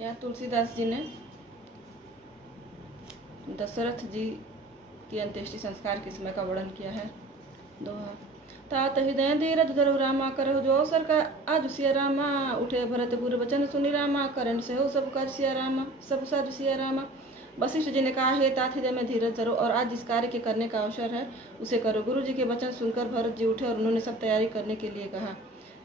यहाँ तुलसीदास जी ने दशरथ जी की अंत्येष्टि संस्कार के समय का वर्णन किया है। दोहा। तात हृदय धीरज धरहु रामा, करहु जो अवसर का आज सिया रामा। उठे भरत गुर बचन सुनि रामा, करण से हो सब काज सिया रामा, सब साज सिया रामा। वशिष्ठ जी ने कहा, हे तात हृदय में धीरज धरो और आज जिस कार्य के करने का अवसर है उसे करो। गुरु जी के वचन सुनकर भरत जी उठे और उन्होंने सब तैयारी करने के लिए कहा।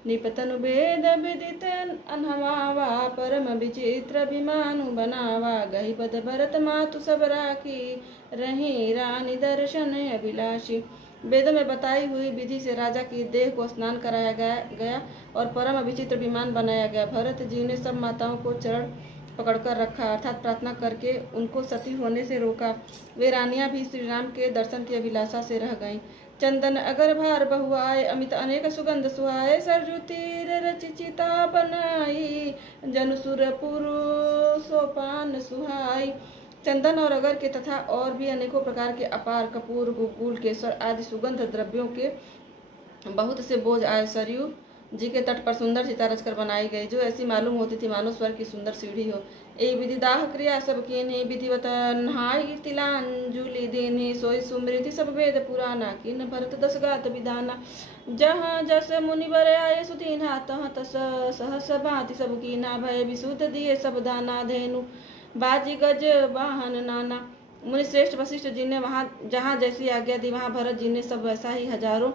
निपतनु भेद विदित अनहवावा, परम विचित्र विमानु बनावा। गही बद भरत मातु सब राखी, रही रानी दर्शन अभिलाषी। वेदों में बताई हुई विधि से राजा की देह को स्नान कराया गया और परम विचित्र विमान बनाया गया। भरत जी ने सब माताओं को चरण पकड़कर रखा, अर्थात प्रार्थना करके उनको सती होने से रोका। वे रानियां भी श्री राम के दर्शन की अभिलाषा से रह गईं। चंदन अगर भार बहुआए, अमित अनेक सुगंध सुहाए। सरजू तीर रचि चिता बनाई, जनुसुर पुरुषोपान सुहाई। चंदन और अगर के तथा और भी अनेकों प्रकार के अपार कपूर, गुग्गुल, केसर आदि सुगंध द्रव्यों के बहुत से बोझ आए सरयू जी के तट पर सुंदर चिता रचकर बनाई गई, जो ऐसी मालूम होती थी मानो स्वर्ग की सुंदर सीढ़ी हो। ए विधि दाह क्रिया सब कीन्ही, विधिवत नहाई तिलांजुलि दीन्ही। सोई सुमृति सब वेद पुराना, किन भरत दस गात विधाना। जहाँ जस मुनिवर आये सुदीन्हा, तहाँ तस सहस भांति सब कीन्हा। भय विशुद्ध दिए सब दाना, धेनु बाजी गज वाहन नाना। मुनि श्रेष्ठ वशिष्ठ जी ने वहाँ जहाँ जैसी आज्ञा दी वहाँ भरत जी ने सब वैसा ही हजारों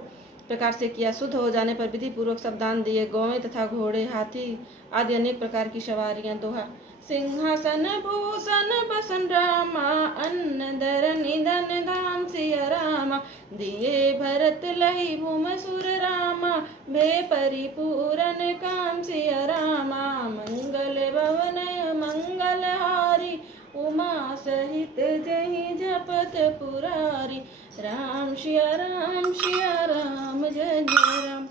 प्रकार से किया। शुद्ध हो जाने पर विधि पूर्वक सब दान दिए। गौएं तथा घोड़े, हाथी आदि अनेक प्रकार की सवारियां। दोहा। सिंहासन भूषण बसन रामा, अन्न दर निधन धाम सिया रामा। दिए भरत लही भूम सुर रामा, भे परिपूरन काम सिया रामा। मंगल भवन मंगल हारी, उमा सहित जही जपत पुरारी। राम सिया राम जय जय राम।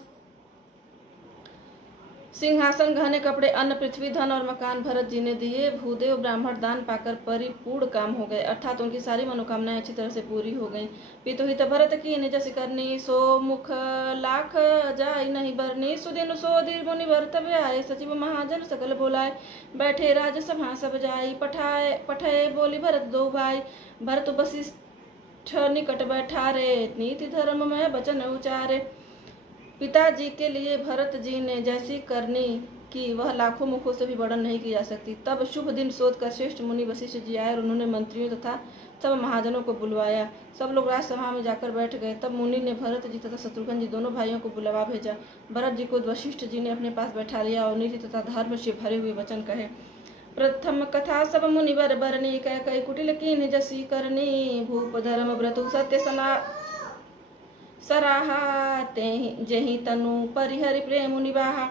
सिंहासन, गहने कपड़े, अन्न, पृथ्वी, धन और मकान भरत जी ने दिए। भूदेव ब्राह्मण दान पाकर परिपूर्ण काम हो गए, अर्थात उनकी सारी मनोकामनाएं अच्छी तरह से पूरी हो गईं। पितुहित भरत की निज करनी, सो मुख लाख जाय नहीं बरनी। सुदिन सो दीर मुनि भरतव्य आए, सचिव महाजन सकल बोलाए। बैठे राजसभा सब जाई, पठाए बोली भरत दो भाई। भरत वशिष्ठ निकट बैठा रे, नीति धर्म में वचन उचारे। पिताजी के लिए भरत जी ने जैसी करनी की वह लाखों मुखों से भी वर्णन नहीं की जा सकती। तब शुभ दिन सोचकर श्रेष्ठ मुनि वशिष्ठ जी आए और उन्होंने मंत्रियों तथा सब महाजनों को बुलवाया। सब लोग राजसभा में जाकर बैठ गए। तब मुनि ने भरत जी तथा शत्रुघ्न जी दोनों भाइयों को बुलवा भेजा। भरत जी को वशिष्ठ जी ने अपने पास बैठा लिया और नीति तथा धर्म से भरे हुए वचन कहे। प्रथम कथा सब मुनि बर बरनी, कई कुटिल कीन्ह जसी करनी। भूप धर्म व्रत सत्य सराहा, जही तनु परिहरि प्रेम निवाहा।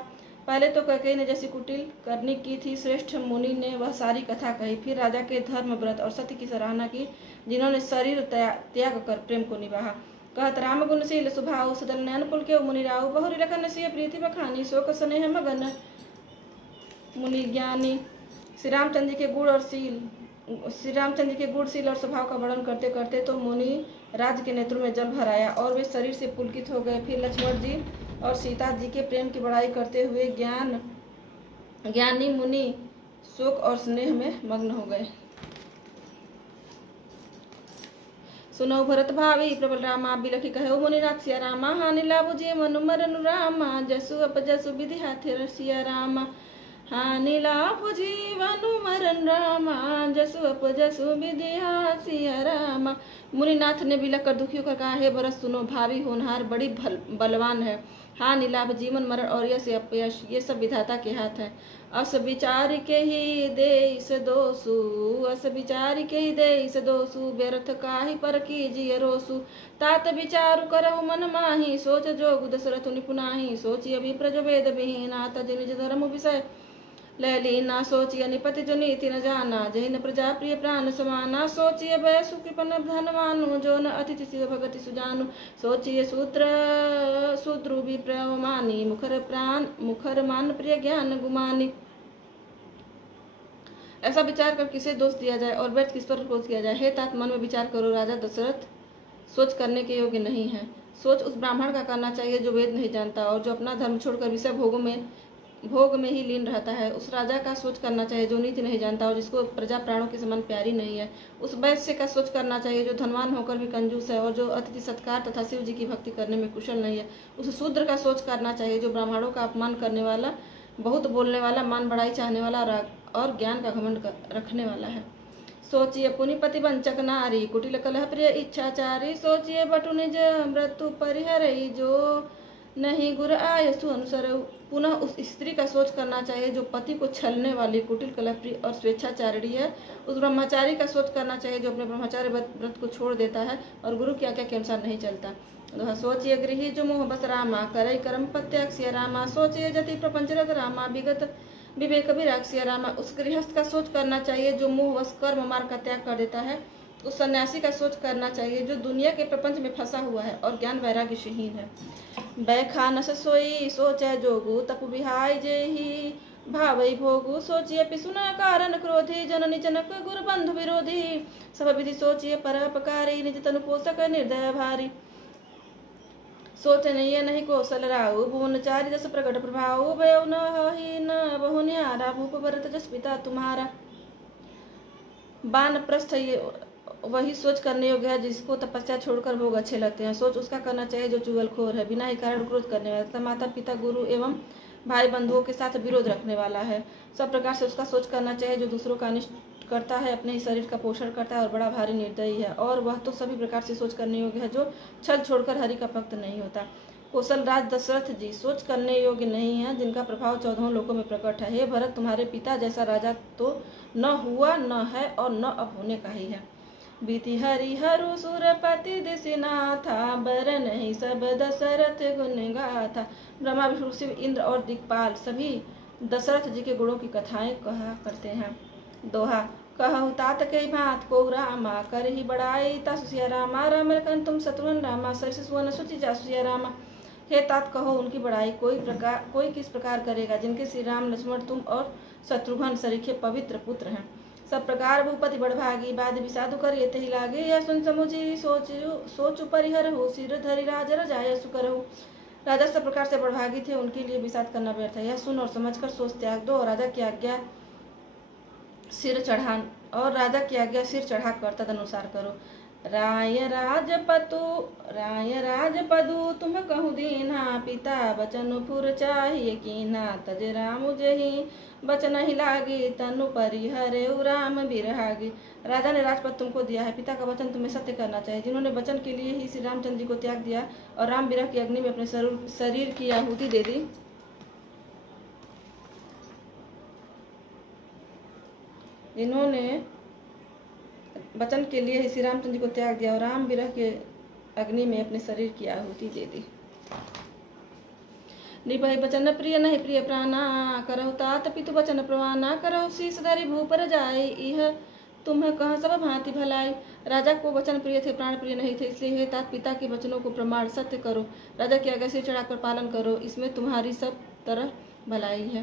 पहले तो कैकेयी ने जैसी कुटिल करनी की थी, श्रेष्ठ मुनि ने वह सारी कथा कही। फिर राजा के धर्म व्रत और सत्य की सराहना की, जिन्होंने शरीर त्याग कर प्रेम को निवाहा। कहत राम गुणशील स्वभाव, सदल नयन पुल के मुनि राव। बहुरी लखन सिय प्रीति बखानी, शोक स्नेह मगन मुनि ज्ञानी। श्री रामचंद्र जी के गुणशील और स्वभाव का वर्णन करते करते तो मुनि राज के नेत्रों में जल भर आया और वे शरीर से पुलकित हो गए। फिर लक्ष्मण जी और सीता जी के प्रेम की बड़ाई करते हुए ज्ञानी मुनि शोक और स्नेह में मग्न हो गए। सुनो भरत भावी प्रबल रामा, बिलखी कहे मुनिनाथ सिया रामा। हानि लाभ जे मनु मरनु रामा, जसु अपजसु विधि हाथे रसिया रामा। हानि लाभ जीवनु मरण रामा, जसु अपजसु विधि हाथ सिया रामा। मुनिनाथ ने बिलख कर दुखी होकर कहा, हे भरत सुनो, भावी होनहार बड़ी बलवान है। हानि लाभ जीवन मरण और यश अपयश ये सब विधाता के हाथ है। अस विचार के ही देश दोषु, अस विचार के ही देश दोषु। व्यर्थ काहि पर कीजिए रोसु, तात विचारु करहु मन माही। सोच जोग दशरथ निपुनाही, सोची अभी प्रज वेद विहीना। तज निज धर्म विषय लैली ना, सोचिए निपति जो नीति न जाना। जही न प्रजा प्रिय प्राण समाना, सोचिए भय सुकृपन धनवानु। जो न अतिथि शिव भगति सुजानु, सोचिए शूद्रु विप्रमानी। मुखर मान प्रिय ज्ञान गुमानी। ऐसा विचार कर किसे दोष दिया जाए और व्यर्थ किस पर क्रोध किया जाए। हे तात मन में विचार करो, राजा दशरथ सोच करने के योग्य नहीं है। सोच उस ब्राह्मण का करना चाहिए जो वेद नहीं जानता और जो अपना धर्म छोड़कर विषय भोगों में भोग में ही लीन रहता है। उस राजा का सोच करना चाहिए जो नीति नहीं जानता और जिसको प्रजा प्राणों के समान प्यारी नहीं है। उस वैश्य का सोच करना चाहिए जो धनवान होकर भी कंजूस है और जो अतिथि सत्कार तथा शिव जी की भक्ति करने में कुशल नहीं है। उस शूद्र का सोच करना चाहिए जो ब्राह्मणों का अपमान करने वाला, बहुत बोलने वाला, मान बढ़ाई चाहने वाला और ज्ञान का घमंड रखने वाला है। सोचिए पुनिपति वंचक नारी, कुटिल कलह प्रिय इच्छाचारी। सोचिए बटु निज मृत्यु परिहरई, जो नहीं गुर आयसु अनुसर। पुनः उस स्त्री का सोच करना चाहिए जो पति को छलने वाली, कुटिल कलहप्रिय और स्वेच्छाचारिणी है। उस ब्रह्मचारी का सोच करना चाहिए जो अपने ब्रह्मचारी व्रत को छोड़ देता है और गुरु की आज्ञा के अनुसार नहीं चलता। सोचिए गृही जो मोह बस रामा, करई कर्म प्रत्याक्ष्य रामा। सोचिए जति प्रपंच रत रामा, विगत विवेक विराक्ष्य रामा। उस गृहस्थ का सोच करना चाहिए जो मोह वश कर्म मार्ग का त्याग कर देता है। उस सन्यासी का सोच करना चाहिए जो दुनिया के प्रपंच में फंसा हुआ है और ज्ञान वैराग्य शहीन है। बैखानस सोई सोचै जोगु, तपु बिहाय जेहि भावई भोगु। सोचिए पिसुन कारण क्रोधी, जननी जनक गुरु बंधु विरोधी। सब विधि सोचिए परोपकारी, निज तनु पोषक निर्दय भारी। सोचनीय नहीं कौशल राहु, भुवनचारी जस प्रकट प्रभाव। भयउ न बहु न्यारा, भूप भरत जस पिता तुम्हारा। वानप्रस्थ वही सोच करने योग्य है जिसको तपस्या छोड़कर भोग अच्छे लगते हैं। सोच उसका करना चाहिए जो चुगलखोर है, बिना ही कारण क्रोध करने वाला तथा माता पिता गुरु एवं भाई बंधुओं के साथ विरोध रखने वाला है। सब प्रकार से उसका सोच करना चाहिए जो दूसरों का अनिष्ट करता है, अपने ही शरीर का पोषण करता है और बड़ा भारी निर्दयी है। और वह तो सभी प्रकार से सोच करने योग्य है जो छल छोड़कर हरि का भक्त नहीं होता। कौशल राज दशरथ जी सोच करने योग्य नहीं है जिनका प्रभाव 14 लोकों में प्रकट है। हे भरत, तुम्हारे पिता जैसा राजा तो न हुआ, न है और न अब होने का ही है। बीति हरिहरु सुरपति दिशनाथा, बर नहीं सब दशरथ गुण गाथा। ब्रह्मा विष्णु शिव इंद्र और दिक्पाल सभी दशरथ जी के गुणों की कथाएं कहा करते हैं। दोहा कहु तात के भात को रामा, कर ही बड़ाई तासुसिया रामा। राम लखन तुम शत्रुघ्न रामा, सरस सुवन सुचि जासुसिया रामा। हे तात कहो उनकी बड़ाई, कोई किस प्रकार करेगा जिनके श्री राम लक्ष्मण तुम और शत्रुघ्न सरीखे पवित्र पुत्र हैं। सब प्रकार भूपति बड़भागी, बाद विषादु कर ये तही लागे। यह सुन समुझी सोच परिहर हो, सिर धरि राज रजाय सुकरहु। राजा सब प्रकार से बड़भागी थे, उनके लिए विषाद करना व्यर्थ है। यह सुन और समझकर सोच त्याग दो और राजा की आज्ञा सिर चढ़ा कर तदनुसार करो। राय राजपदु तुम कहूँ दीना, पिता बचन पुर चाहिए कीना। तज राम जही बचन ही लागी, तनु परिहरे राम बिरहागी। राजा ने राजपद तुमको दिया है, पिता का वचन तुम्हें सत्य करना चाहिए। जिन्होंने वचन के लिए ही श्री रामचंद्र जी को त्याग दिया और राम बिरह की अग्नि में अपने शरीर की आहुति दे दी, जिन्होंने वचन के लिए ही श्री रामचंद्र जी को त्याग दिया और राम विरह के अग्नि में अपने शरीर की आहुति दे दी। निभय बचन प्रिय नहीं प्रिय प्राणा, करहु तात पितु वचन प्रवाना। करहु शीस धरि भूपर जाय, यह तुम्हें कह सब भांति भलाई। राजा को वचन प्रिय थे, प्राण प्रिय नहीं थे, इसलिए हे तात पिता के वचनों को प्रमाण सत्य करो। राजा की आज्ञा सिर चढ़ाकर पालन करो, इसमें तुम्हारी सब तरह भलाई है।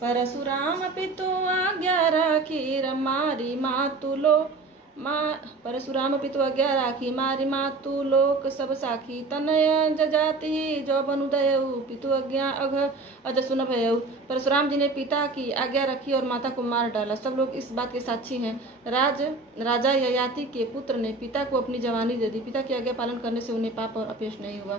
परशुराम पितु आज्ञा राखी, मारी मातुलो परशुराम पितु आज्ञा राखी, मारी मातु लोक सब साखी। तनय जजाति जो बनुदय, पितु आज्ञा अघ अज सुन भयऊ। परशुराम जी ने पिता की आज्ञा रखी और माता को मार डाला, सब लोग इस बात के साक्षी हैं। राजा ययाति के पुत्र ने पिता को अपनी जवानी दे दी, पिता की आज्ञा पालन करने से उन्हें पाप और अपयश नहीं हुआ।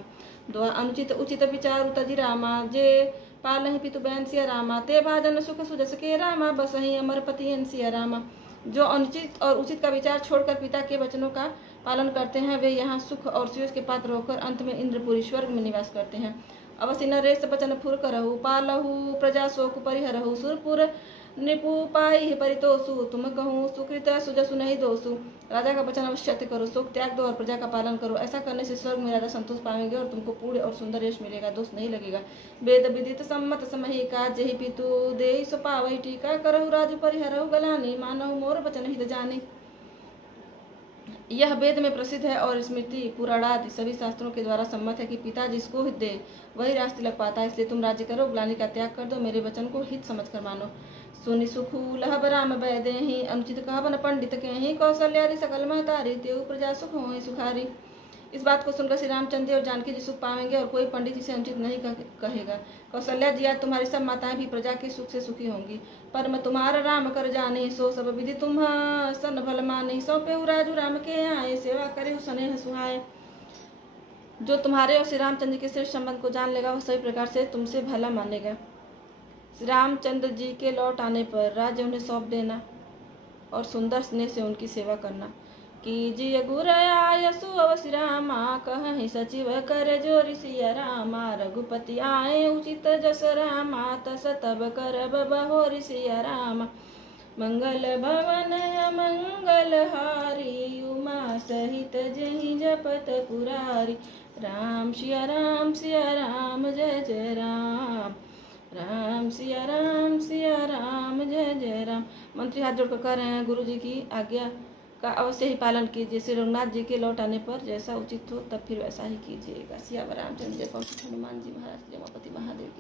दोहा अनुचित उचित विचार तजी रामा, जे पालहि पितु बैन सिया रामा। ते भाजन सुख सुजस के रामा, बसहि अमरपति सिया रामा। जो अनुचित और उचित का विचार छोड़कर पिता के वचनों का पालन करते हैं, वे यहाँ सुख और सुयश के पात्र होकर अंत में इंद्रपुरी स्वर्ग में निवास करते हैं। अवश्य नरेश वचन फुर करहु, पालहु प्रजा शोक परिहरहु। सुरपुर निपुपाई परितोषु, तुम कहूँ सुकृत सुजसु नहीं दोषु। राजा का वचन अवश्य सत्य करो, शोक त्याग दो और प्रजा का पालन करो। ऐसा करने से स्वर्ग में राजा संतोष पाएंगे और तुमको पूर्ण और सुंदर यश मिलेगा, दोष नहीं लगेगा। वेद विदित सम्मत समहि का, जेहि पितु देहि सो पावहि टीका। करहु राजु परिहरहु गलानी, मानहु मोर वचन हित जानी। यह वेद में प्रसिद्ध है और स्मृति पुराणादि सभी शास्त्रों के द्वारा सम्मत है कि पिता जिसको हित दे वही राज तिलक पाता है। इसलिए तुम राज्य करो, ग्लानि का त्याग कर दो, मेरे वचन को हित समझकर मानो। सुनि सुखू लहब राम वैदेहि, अनुचित कहबन पंडित केहि। कौशल्यादि सकल महतारी, तेउ प्रजा सुख होहि सुखारी। इस बात को सुनकर श्री रामचंद्र और जानकी जी सुख पाएंगे और कोई पंडित इसे अनुचित नहीं कहेगा। कौशल्या जी, आज तुम्हारी सब माताएं भी प्रजा के सुख से सुखी होंगी, पर मैं तुम्हारा राम कर जाने सो सब विधि तुम सन भल माने, सौंपे राजू राम के आए, सेवा करे स्नेह सुहाए। जो तुम्हारे और श्री रामचंद्र के श्रेष्ठ संबंध को जान लेगा वह सही प्रकार से तुमसे भला मानेगा। श्री रामचंद्र जी के लौट आने पर राज्य उन्हें सौंप देना और सुंदर स्नेह से उनकी सेवा करना। कीजिए गुरया सुअवसि रामा, कहीं सचिव कर जोरि सिया रामा, रघुपति आए उचित जस रामा, तस तब करब बहोरि सिया रामा। मंगल भवन अमंगल हारी, उमा सहित जहि जपत पुरारी, राम सिया राम जय जय राम, राम सिया राम जय जय राम। मंत्री हाथ जोड़कर कह रहे हैं, गुरु जी की आज्ञा का अवश्य ही पालन कीजिए। श्री रघुनाथ जी के लौट आने पर जैसा उचित हो तब फिर वैसा ही कीजिएगा। सिया रामचंद्र जय। हनुमान जी महाराज, जय उमापति महादेव की।